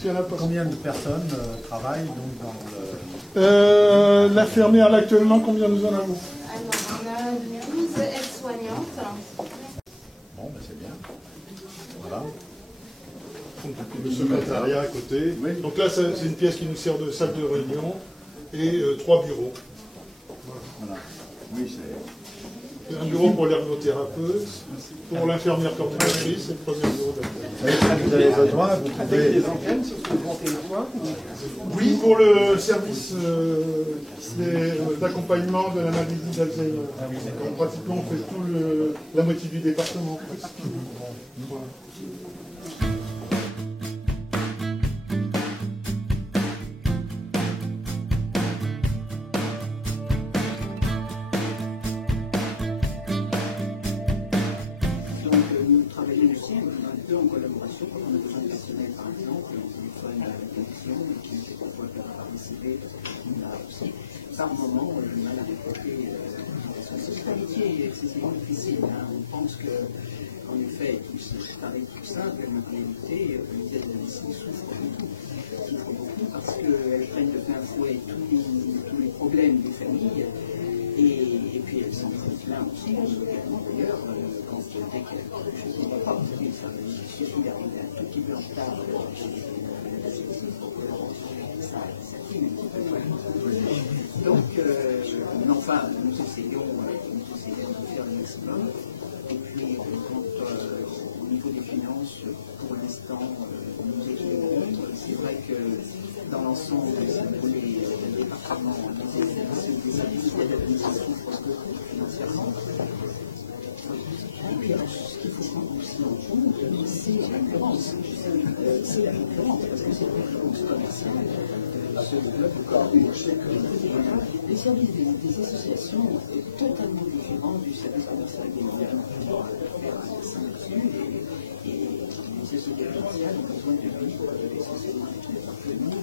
s'il y en a pas. Combien de personnes travaillent donc dans le... L'infirmière, là, actuellement, combien nous en avons? Alors, on a 12 aides-soignantes. Bon, ben c'est bien. Voilà. Donc, le secrétariat à côté. Oui. Donc là, c'est une pièce qui nous sert de salle de réunion et 3 bureaux. Voilà. Oui, c'est... Un bureau pour l'ergothérapeute, pour l'infirmière coordinatrice et le premier bureau d'accueil. Vous avez besoin, vous trouvez... des antennes sur ce grand territoire? Oui, pour le service d'accompagnement de la maladie d'Alzheimer. Donc, pratiquement, on fait tout la moitié du département. Voilà. Par moment, on a développé ce métier est excessivement difficile. Hein. On pense qu'en effet, ça paraît tout simple, mais en réalité, les médecins souffrent beaucoup parce qu'elles prennent de plein fouet tous les problèmes des familles. Et puis elles s'en foutent là aussi, d'ailleurs, dès qu'elles ne voient pas, il suffit d'arriver un tout petit peu en retard la sélection pour que ça tire un petit peu. Donc, enfin, nous essayons de faire le maximum. Et puis, au niveau des finances, pour l'instant, nous équilibrons. C'est vrai que dans l'ensemble, le département des services administratifs financièrement. Et puis, ce qu'il faut prendre aussi en compte, c'est la concurrence. C'est la concurrence, parce que c'est la concurrence commerciale. Les services des associations sont totalement différents du service commercial des gouvernements. Faire un accent là-dessus, et les sociétés commerciales ont besoin de vivre essentiellement parce que nous,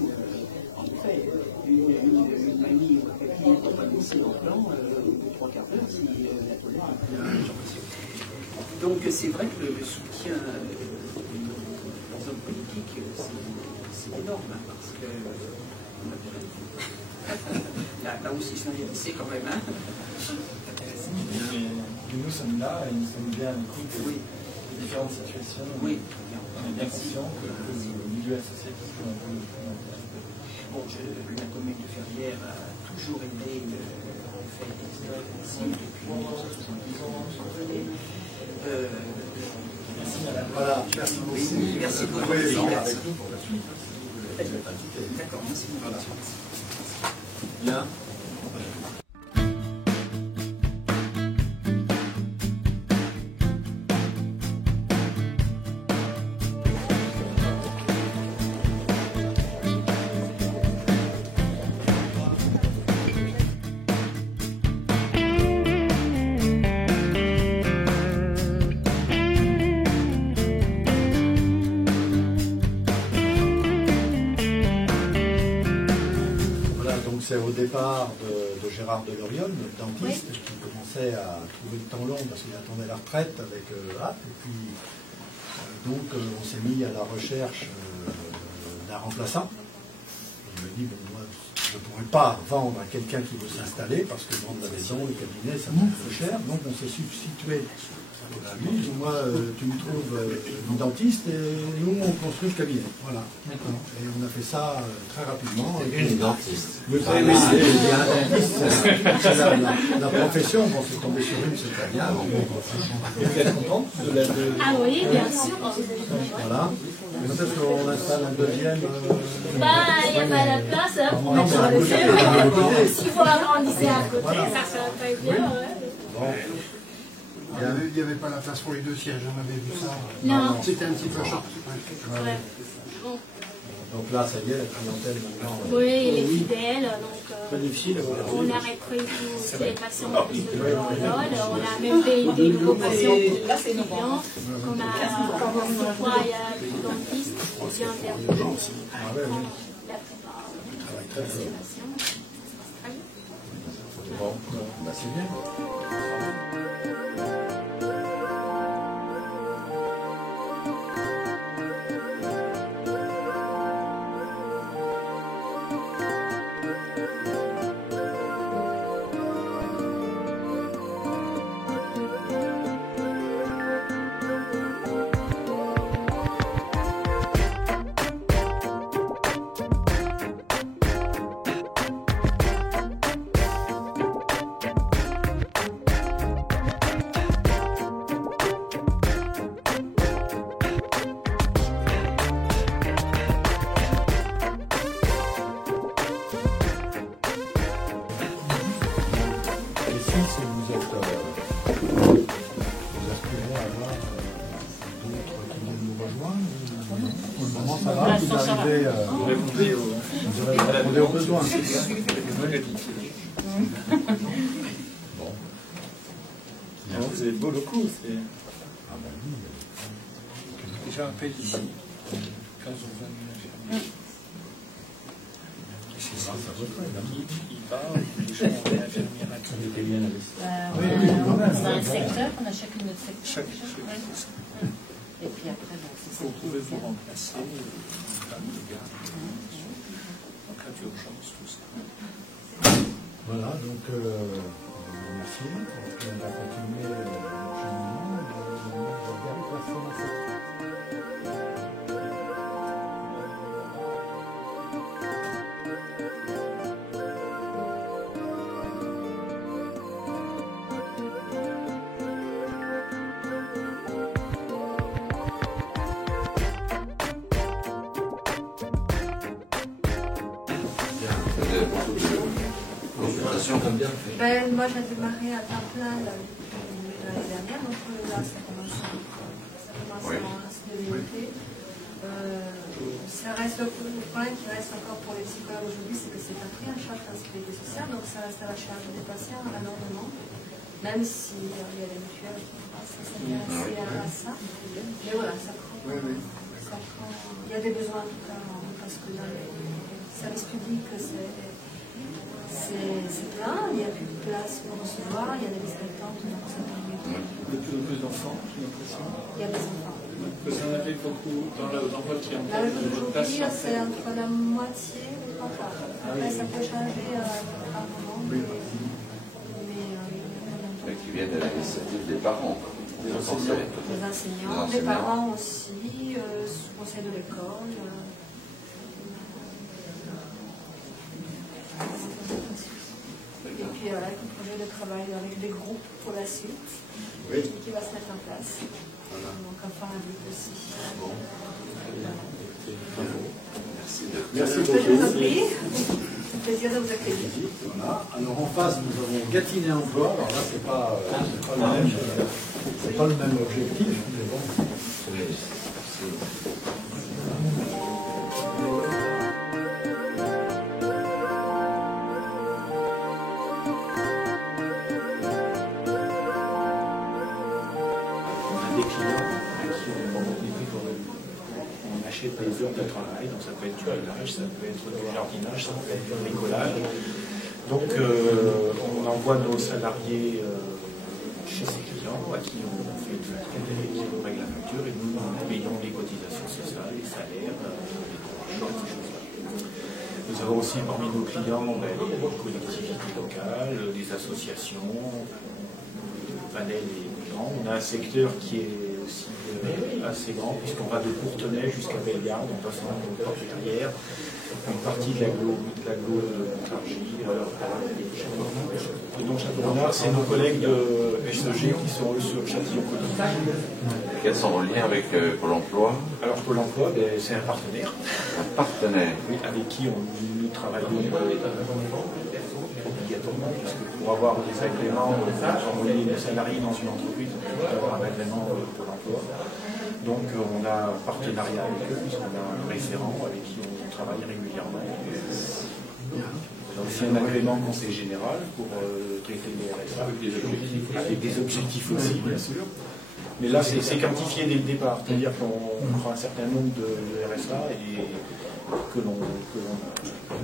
en effet, une mamie ou un papy qui n'a pas laissé dans le plan, au bout de 3 quarts d'heure, si la colère n'a plus d'information. Donc c'est vrai que le soutien aux hommes politiques, c'est énorme, hein, parce que là aussi c'est un quand même. Hein. Nous sommes là et nous sommes bien à l'écoute des différentes situations. Oui. On est bien conscient que le milieu associatif est un peu... Bon, la commune de Ferrières a toujours aidé le fait ici depuis 1970 ans. Voilà, merci beaucoup. Merci beaucoup. Vous pouvez être avec nous pour la suite. D'accord, merci beaucoup. Bien. C'est au départ de Gérard Delorion, notre dentiste, qui commençait à trouver le temps long parce qu'il attendait la retraite avec et puis donc on s'est mis à la recherche d'un remplaçant. Il me dit, bon, moi, je ne pourrais pas vendre à quelqu'un qui veut s'installer parce que vendre la maison, le cabinet, ça coûte trop cher. Donc on s'est substitué à lui. Moi, tu me trouves une dentiste et nous, on construit le cabinet. Voilà. Et on a fait ça très rapidement. Une dentiste. Oui, il y a un dentiste, c'est la profession. Bon, c'est tombé sur une, c'est très bien. Vous êtes content de la... Ah oui, bien sûr. Voilà. Peut-être qu'on installe un deuxième. Il n'y a pas la place pour mettre sur le feu. S'il faut agrandir à côté, ça serait très bien. Bon. Il n'y avait pas la place pour les 2 sièges, on avait vu ça. Non. C'était un petit peu short. Ouais. Donc là, ça y est, la clientèle maintenant. Oui, il est fidèle. Donc, on a recruté tous les patients qui se on a même des nouveaux patients qui viennent. On a trois dentistes qui viennent vers nous. La plupart de ces patients. Bon, c'est bien. Pour le moment, ça va, vous arrivez Vous répondez aux besoins. Bon. Alors, vous avez beau locaux, c'est... Ah ben oui. Déjà un pays, 15 ou 20 infirmiers. Ça retraite, hein. Il parle, les gens ont des infirmières à qui on était bien investis. On a un secteur, on a chacune notre secteur. Chaque. Et puis après, c'est Vous pouvez vous remplacer, femme, de gars, en cas d'urgence, tout ça. Voilà, donc merci. On va continuer l'enchaînement. Je vais regarder passer dans cette... Ben, moi j'ai démarré à temps plein l'année dernière, donc là ça commence à se développer. Ça reste le problème qui reste encore pour les psychologues aujourd'hui, c'est que c'est pas pris en charge par la sécurité sociale, donc ça reste à la charge des patients à l'ordonnance, même s'il y a des mutuelles qui passent s'intéresser à ça. Mais voilà, ça prend. Il y a des besoins en tout cas, parce que dans les services publics, c'est plein, il n'y a plus de place pour recevoir, il y a des expectantes, donc ça permet De plus en plus d'enfants, j'ai l'impression. Il y a des enfants. Vous en avez beaucoup dans votre clientèle. Là, aujourd'hui, c'est entre la moitié et trois quarts. Après, ça peut changer à un moment, mais qui viennent de l'initiative des parents. des enseignants, des parents aussi, conseil de l'école. Et puis voilà, avec un projet de travail avec des groupes pour la suite, qui va se mettre en place. Donc enfin un but aussi. Merci beaucoup. Je vous en prie. C'est un plaisir de vous accueillir. Voilà. Alors en face, nous avons Gâtinais Emploi. Alors là, c'est pas le même objectif, mais bon. Des heures de travail, donc ça peut être du ménage, ça peut être du jardinage, ça peut être du bricolage. Donc on envoie nos salariés chez ces clients à qui on fait une facture, on règle la facture et nous payons les cotisations sociales, les salaires, les congés, ces choses-là. Nous avons aussi parmi nos clients les collectivités locales, des associations, le panel est grand. On a un secteur qui est aussi assez grand, puisqu'on va de Courtenay jusqu'à Bellegarde, en passant par Porte-Verrières, une partie de l'agglo de Montargis, et donc Château-Renard, c'est nos collègues de SEG qui sont eux sur Châtillon-Coty. Quels sont vos liens avec Pôle emploi? Alors Pôle emploi, c'est un partenaire. Un partenaire? Oui, avec qui nous travaillons obligatoirement, puisque pour avoir des agréments, envoyer des salariés dans une entreprise, on peut avoir un agrément Pôle emploi. Donc on a un partenariat avec eux, puisqu'on a un référent avec qui on travaille régulièrement. On a aussi un agrément conseil général pour traiter les RSA avec des objectifs aussi, bien sûr. Mais là, c'est quantifié dès le départ, c'est-à-dire qu'on prend un certain nombre de RSA et que l'on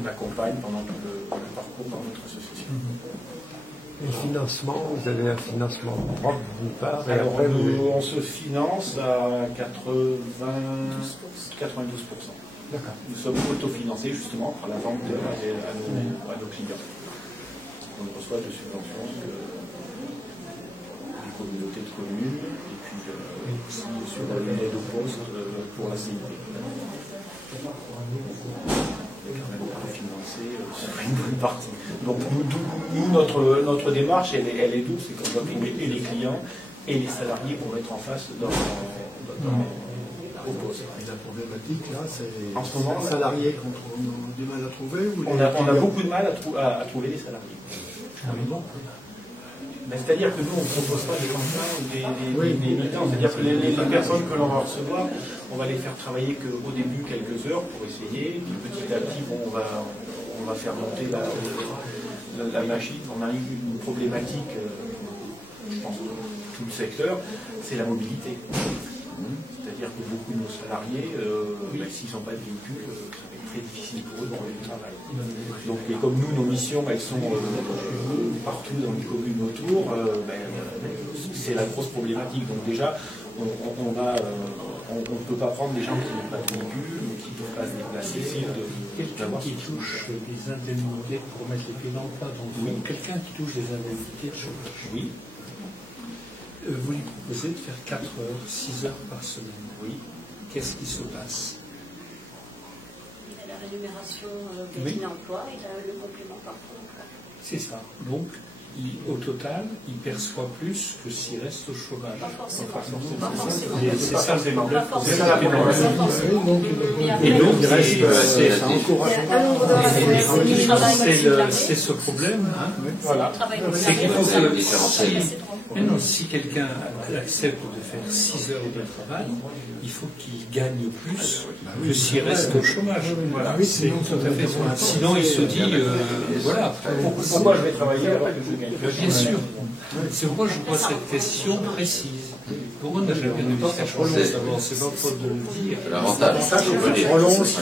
accompagne pendant tout le parcours dans notre association. Le financement, vous avez un financement propre d'une part, et alors après on se finance à 92%. D'accord. Nous sommes autofinancés justement par la vente à nos clients. On reçoit de subventions des communautés de communes et puis aussi sur une aide au poste pour la CIP. Financé une bonne partie. Donc nous notre démarche elle est douce, c'est qu'on doit trouver les clients et les salariés pour mettre en face au poste. Et la problématique là, c'est en ce moment, les salariés qu'on a du mal à trouver ou on a beaucoup de mal à trouver des salariés. C'est-à-dire que nous, on ne propose pas des contrats ou des militants. C'est-à-dire que les personnes que l'on va recevoir, on va les faire travailler qu'au début quelques heures pour essayer, puis petit à petit, bon, on va faire monter la machine. On a une problématique, je pense, dans tout le secteur, c'est la mobilité. C'est-à-dire que beaucoup de nos salariés, s'ils n'ont pas de véhicule, ça va être très difficile pour eux de trouver du travail. Donc, et comme nous, nos missions, elles sont partout dans les communes autour, c'est la grosse problématique. Donc déjà, on ne peut pas prendre des gens qui n'ont pas de véhicule, ou qui ne peuvent pas se déplacer. Quelqu'un qui touche les indemnités pour mettre les pieds dans le plat, donc quelqu'un qui touche les indemnités de chômage. Oui. Vous lui proposez de faire 4 heures, 6 heures par semaine. Oui. Qu'est-ce qui se passe? Il a la rémunération crédit d'emploi et le complément par emploi. C'est ça. Donc, au total, il perçoit plus que s'il reste au chômage. Pas forcément. C'est ça le débat. Et donc, c'est encourageant. C'est ce problème. Hein. Voilà. C'est qu'il faut que... Non, si quelqu'un accepte de faire 6 heures de travail, il faut qu'il gagne plus que s'il reste au chômage. Voilà. C'est tout à fait ça. Sinon, il se dit, voilà. Pourquoi je vais travailler alors que je gagne? Bien sûr. C'est pourquoi je pose cette question précise. Pourquoi on n'a jamais donné ça d'abord? C'est pas faute de le dire. L'avantage, ça prolonge.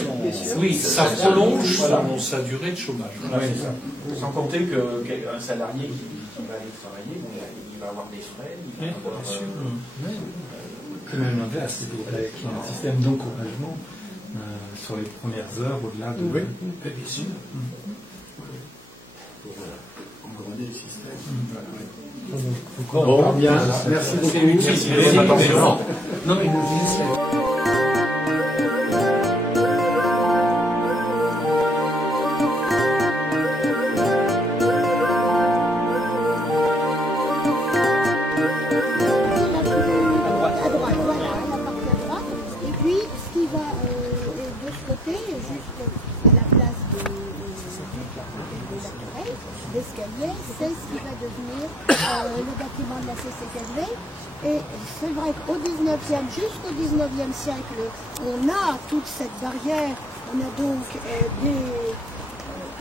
Oui, ça prolonge sa durée de chômage. Sans compter qu'un salarié qui va aller travailler, il va avoir des frais. Il va avoir, bien sûr. Même l'inverse, il y a un système d'encouragement sur les premières heures au-delà de... Oui, bien sûr. Pour engrainer le système. Bon, bien. Merci beaucoup. Non, mais nous l'escalier, c'est ce qui va devenir le bâtiment de la CCKV. Et c'est vrai qu'au 19e, jusqu'au 19e siècle, on a toute cette barrière. On a donc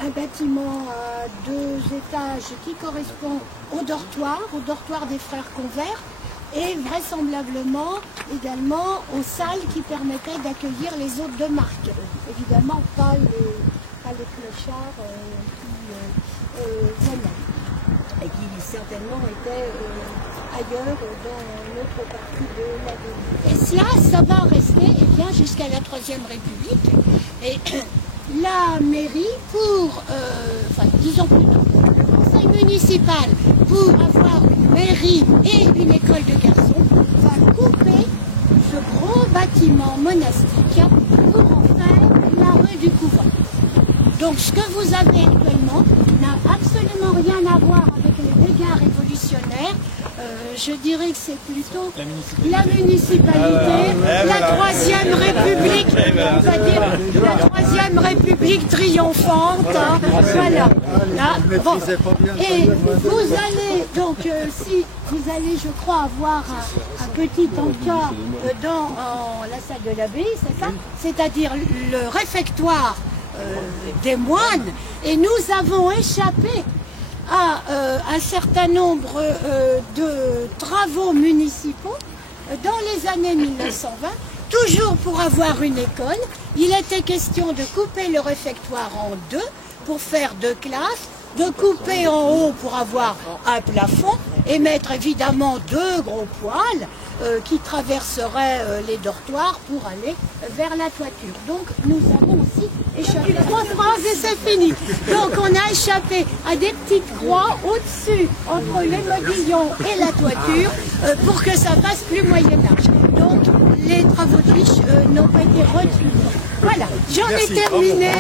un bâtiment à 2 étages qui correspond au dortoir des frères Convert, et vraisemblablement également aux salles qui permettaient d'accueillir les hôtes de marque. Évidemment, pas les clochards qui venaient, et qui certainement étaient ailleurs dans l'autre partie de la ville. Et cela, ça va rester jusqu'à la Troisième République. Et la mairie, disons plutôt, le conseil municipal, pour avoir une mairie et une école de garçons, va couper ce gros bâtiment monastique pour en faire la rue du Couvent. Donc ce que vous avez actuellement n'a absolument rien à voir avec les dégâts révolutionnaires. Je dirais que c'est plutôt la municipalité, la Troisième République, on va dire la Troisième République triomphante. Voilà. Là, bon. Et vous allez donc, si vous allez, je crois, avoir un petit encas dans la salle de l'abbaye, c'est ça? C'est-à-dire le réfectoire des moines, et nous avons échappé à un certain nombre de travaux municipaux dans les années 1920, toujours pour avoir une école. Il était question de couper le réfectoire en 2 pour faire 2 classes, de couper en haut pour avoir un plafond et mettre évidemment 2 gros poêles qui traverseraient les dortoirs pour aller vers la toiture. Donc nous avons aussi échappé. 3 phrases et c'est fini. Donc on a échappé à des petites croix au-dessus entre les modillons et la toiture pour que ça fasse plus Moyen-Âge. Donc les travaux de riches n'ont pas été retenus. Voilà, j'en ai terminé.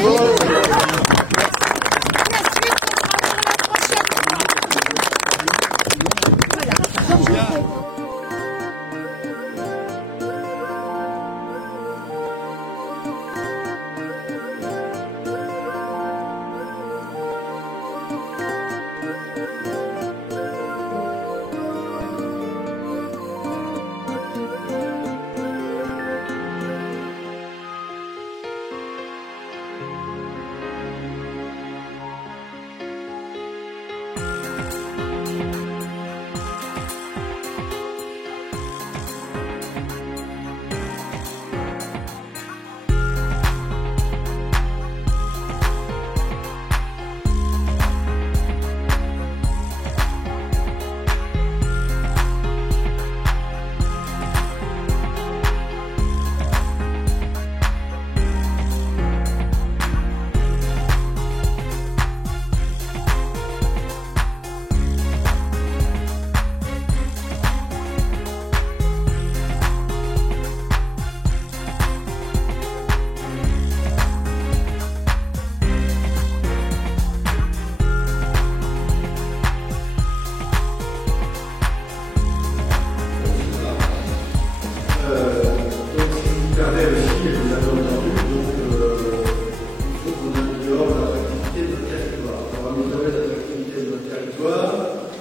aussi, et vous avez entendu, donc il faut qu'on améliore l'attractivité de notre territoire. Pour améliorer l'attractivité de notre territoire,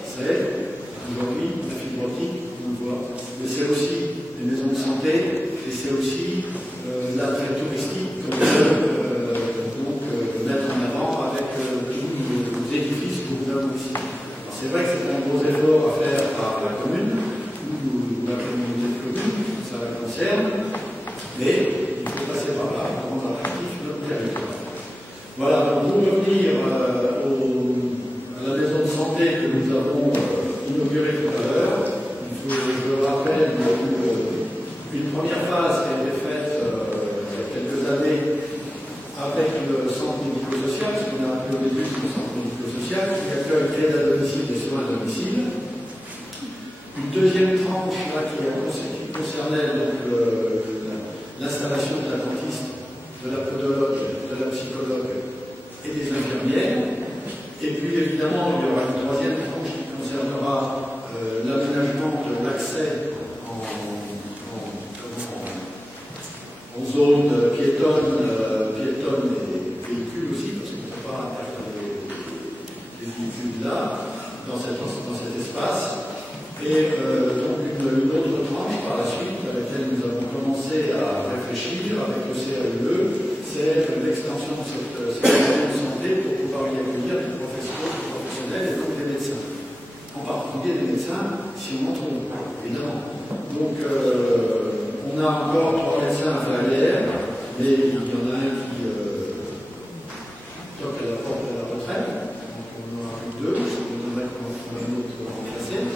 c'est aujourd'hui la fibre optique, on le voit, mais c'est aussi les maisons de santé, et c'est aussi l'attrait touristique qu'on peut mettre en avant avec tous les édifices que nous avons ici. C'est vrai que c'est un gros effort à faire par la commune, ou la communauté de communes, ça la concerne, mais il faut passer par là pour rendre attractif notre territoire. Voilà, donc pour revenir à la maison de santé que nous avons inaugurée tout à l'heure, je rappelle une première phase qui a été faite il y a quelques années avec le centre médico-social, ce qu'on a appelé au début le centre médico-social, qui accueille l'aide à domicile et soins à domicile. Une deuxième tranche là, qui concernait l'installation de la dentiste, de la podologue, de la psychologue et des infirmières. Et puis évidemment, il y aura une troisième tranche qui concernera l'aménagement de l'accès en zone piétonne et véhicules aussi, parce qu'on ne peut pas interdire les véhicules là, dans cet espace. Et donc une autre tranche par la suite, à laquelle nous avons commencé à réfléchir avec le CAUE, c'est l'extension de cette maison de santé pour pouvoir y accueillir des professionnels et donc des médecins. En particulier des médecins, si on en trouve, évidemment. Donc, on a encore 3 médecins infirmières, mais il y en a un qui toque à la porte de la retraite, donc on en aura plus 2, parce qu'on devrait trouver un autre remplacé.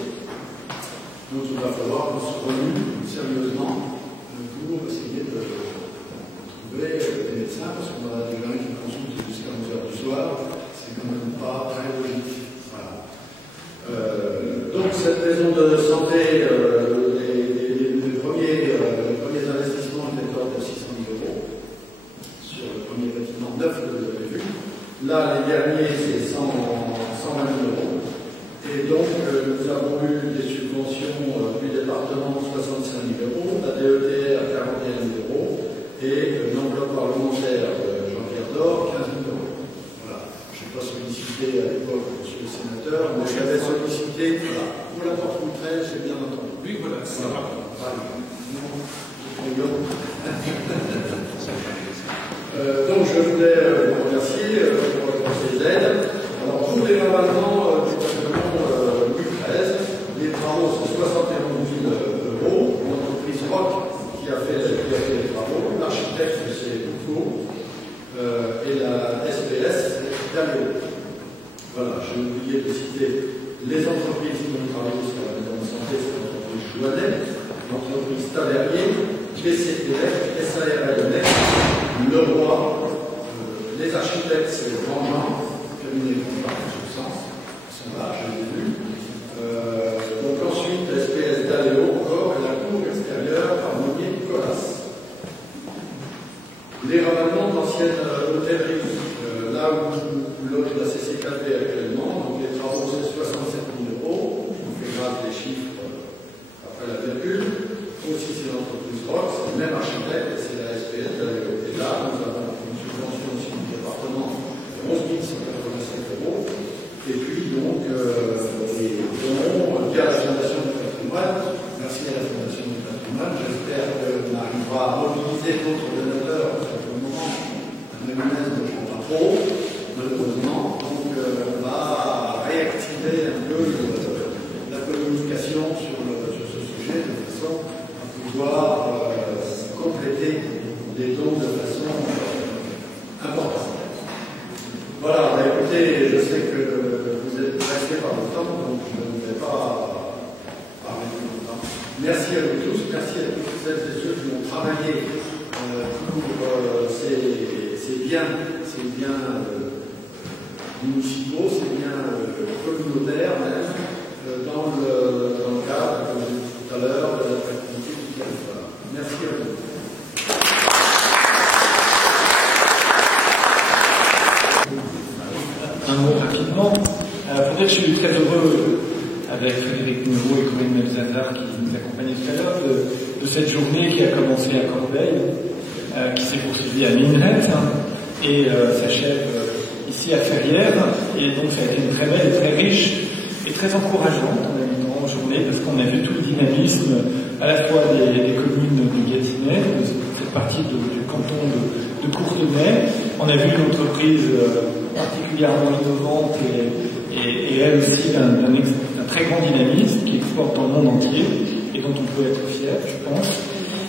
Donc, il va falloir qu'on se remue sérieusement pour essayer de trouver des médecins, parce qu'on a des gens qui consultent jusqu'à 11h du soir, c'est quand même pas très logique. Voilà. Donc cette maison de santé, les premiers investissements étaient d'ordre de 600 000 € sur le premier bâtiment neuf que vous avez vu. Là, les derniers, c'est 120 000 €. Et donc, nous avons eu des subventions du département de 65 000 €, la DETR à 41 000 € et l'enveloppe parlementaire de Jean-Pierre Dor, 15 000 €. Voilà. Je n'ai pas sollicité à l'époque monsieur le sénateur, mais j'avais sollicité pour la porte outrelle, j'ai bien entendu. Oui, voilà, c'est ça. Donc je voulais vous remercier pour ces aides. Alors pour les ravalements du bâtiment Louis XIII, les travaux sont 71 000 €. L'entreprise ROC qui a fait les travaux, l'architecte c'est Foucault et la SPS c'est Dalio. Voilà, j'ai oublié de citer les entreprises qui ont travaillé sur la maison de santé, c'est l'entreprise Joannet, l'entreprise Tavernier, BCTF, SARLMEC, Leroy, les architectes, c'est Grandjean, cabinet Grandjean, en ce sens, ils sont là, je l'ai vu. Donc ensuite, SPS Daleo, encore, et la cour extérieure par Monier Nicolas. Les ravalements d'anciennes hôtelleries, là où l'autre de la CCKV actuellement, donc les travaux c'est 67 000 €, je vous fais grave les chiffres après la virgule. Aussi c'est l'entreprise ROC, c'est le même architecte, c'est la SPS Daleo. Et là, nous avons une subvention aussi du département de 11 185 €. Et puis donc, les dons via la Fondation du patrimoine. Merci à la Fondation du patrimoine. J'espère qu'on arrivera à mobiliser d'autres donateurs, parce que pour le moment, la MMS ne prend pas trop, malheureusement. Donc, on va réactiver un peu la communication sur ce sujet de façon à pouvoir compléter les dons de façon importante. Voilà, bah écoutez, je sais que vous êtes pressés par le temps, donc je ne vais pas parler plus longtemps. Merci à vous tous, merci à toutes celles et ceux qui ont travaillé pour ces biens municipaux, ces biens communautaires même, dans le cadre, comme je l'ai dit tout à l'heure, de l'attractivité du territoire. Merci à vous. Un mot rapidement. Pour dire que je suis très heureux avec Frédéric Nouveau et Corinne Melzazar qui nous accompagnaient tout à l'heure de cette journée qui a commencé à Corbeil qui s'est poursuivi à Mineret et s'achève ici à Ferrières. Et donc ça a été une très belle et très riche et très encourageante en journée, parce qu'on a vu tout le dynamisme à la fois des communes du Gâtinais, de cette partie du canton de Courtenay. On a vu une entreprise particulièrement innovante et elle aussi d'un très grand dynamisme qui exporte dans le monde entier et dont on peut être fier, je pense.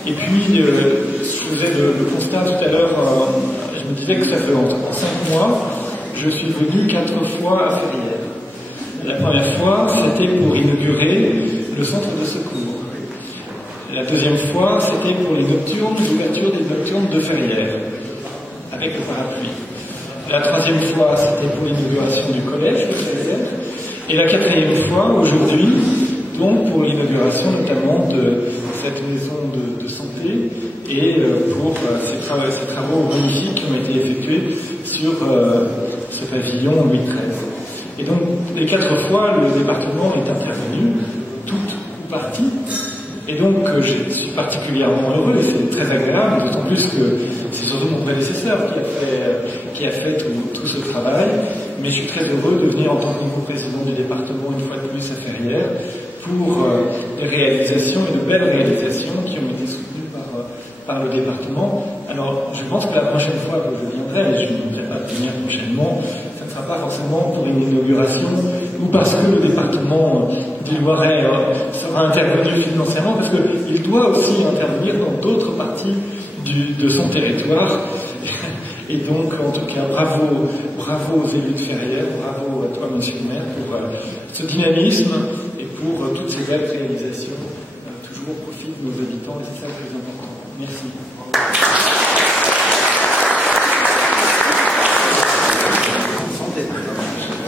Et puis, je faisais le constat tout à l'heure, je me disais que ça fait en 5 mois, je suis venu 4 fois à Ferrières. La première fois, c'était pour inaugurer le centre de secours. La deuxième fois, c'était pour l'ouverture des nocturnes de Ferrières, avec le parapluie. La troisième fois, c'était pour l'inauguration du collège de Ferrières. Et la quatrième fois, aujourd'hui, donc pour l'inauguration notamment de cette maison de santé et pour ces travaux magnifiques qui ont été effectués sur ce pavillon Louis XIII. Et donc, les 4 fois, le département est intervenu, tout ou partie. Et donc, je suis particulièrement heureux, et c'est très agréable, d'autant plus que c'est surtout mon prédécesseur qui a fait tout ce travail. Mais je suis très heureux de venir en tant que nouveau président du département, une fois de plus à Ferrières, pour des réalisations et de belles réalisations qui ont été soutenues par le département. Alors, je pense que la prochaine fois que je viendrai, et je ne viendrai pas venir prochainement, ça ne sera pas forcément pour une inauguration ou parce que le département du Loiret sera intervenu financièrement, parce qu'il doit aussi intervenir dans d'autres parties de son territoire. Et donc, en tout cas, bravo aux élus de Ferrières, bravo à toi, monsieur le maire, pour ce dynamisme et pour toutes ces belles réalisations, toujours au profit de nos habitants, et c'est ça le plus important. Merci.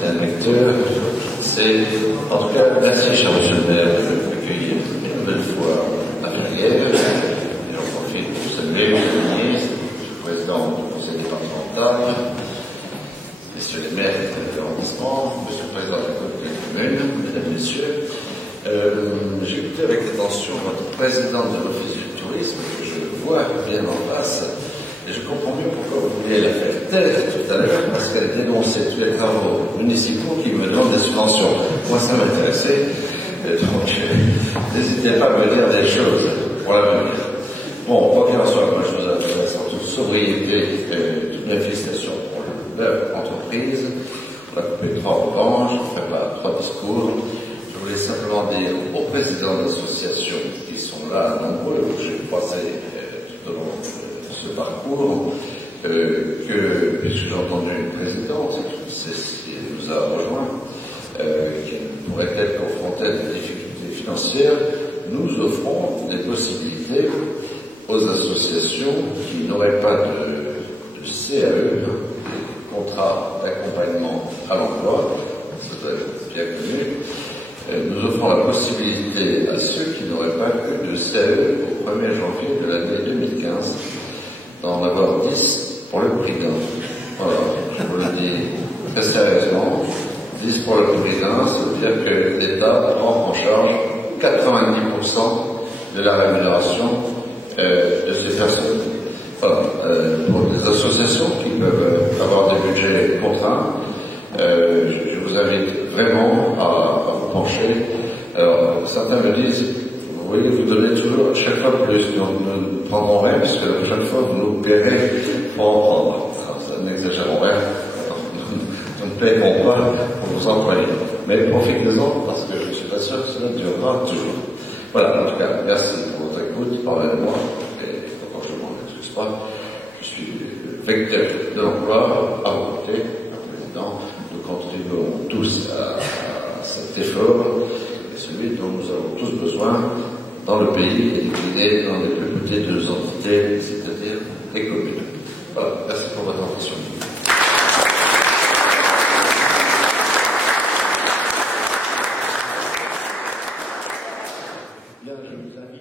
Un lecteur, c'est, en tout cas, merci, cher monsieur le maire, de m'accueillir une nouvelle fois à Ferrières. Et j'en profite pour saluer monsieur le ministre, le président du conseil départemental, messieurs les maires de l'arrondissement, monsieur le président de la commune, mesdames, messieurs. J'ai écouté avec attention votre présidente de l'Office du tourisme, que je vois bien en face, et je comprends mieux pourquoi vous vouliez la faire taire tout à l'heure, parce qu'elle dénonçait tous les travaux municipaux qui me donnent des subventions. Moi, ça m'intéressait, donc n'hésitez pas à me dire des choses pour l'avenir. Bon, quoi qu'il en soit, moi je vous adresse en toute sobriété toutes mes félicitations pour leur entreprise, pour la coupée 3 orange, je ne ferai pas 3 discours. Je voulais simplement dire aux présidents d'associations qui sont là, nombreux, que j'ai croisé tout au long de ce parcours, que, puisque j'ai entendu une présidente, c'est ce qui nous a rejoint, qui pourrait être confrontée à des difficultés financières, nous offrons des possibilités aux associations qui n'auraient pas de CAE, des contrats d'accompagnement à l'emploi, c'est bien connu. Nous offrons la possibilité à ceux qui n'auraient pas que de CAE au 1er janvier de l'année 2015 d'en avoir 10 pour le prix d'un. Voilà, je vous le dis très sérieusement, 10 pour le prix d'un, c'est-à-dire que l'État prend en charge 90% de la rémunération de ces personnes. Voilà, pour les associations qui peuvent avoir des budgets contraints, je vous invite vraiment à vous pencher. Alors, certains me disent, vous voyez, vous donnez toujours chaque fois plus, donc nous ne prendrons rien, puisque la prochaine fois vous nous paierez pour en prendre. Alors, n'exagérons rien, nous ne paierons pas pour vous employer. Mais profitez-en, parce que je ne suis pas sûr que cela durera toujours. Voilà, en tout cas, merci pour votre écoute, pardonnez-moi, et encore je ne m'en excuse pas, je suis vecteur de l'emploi à vos côtés, président. Nous contribuons tous à cet effort, et celui dont nous avons tous besoin dans le pays et décliné dans les plus petites entités, c'est-à-dire les communes. Voilà, merci pour votre attention. Bien, je vous invite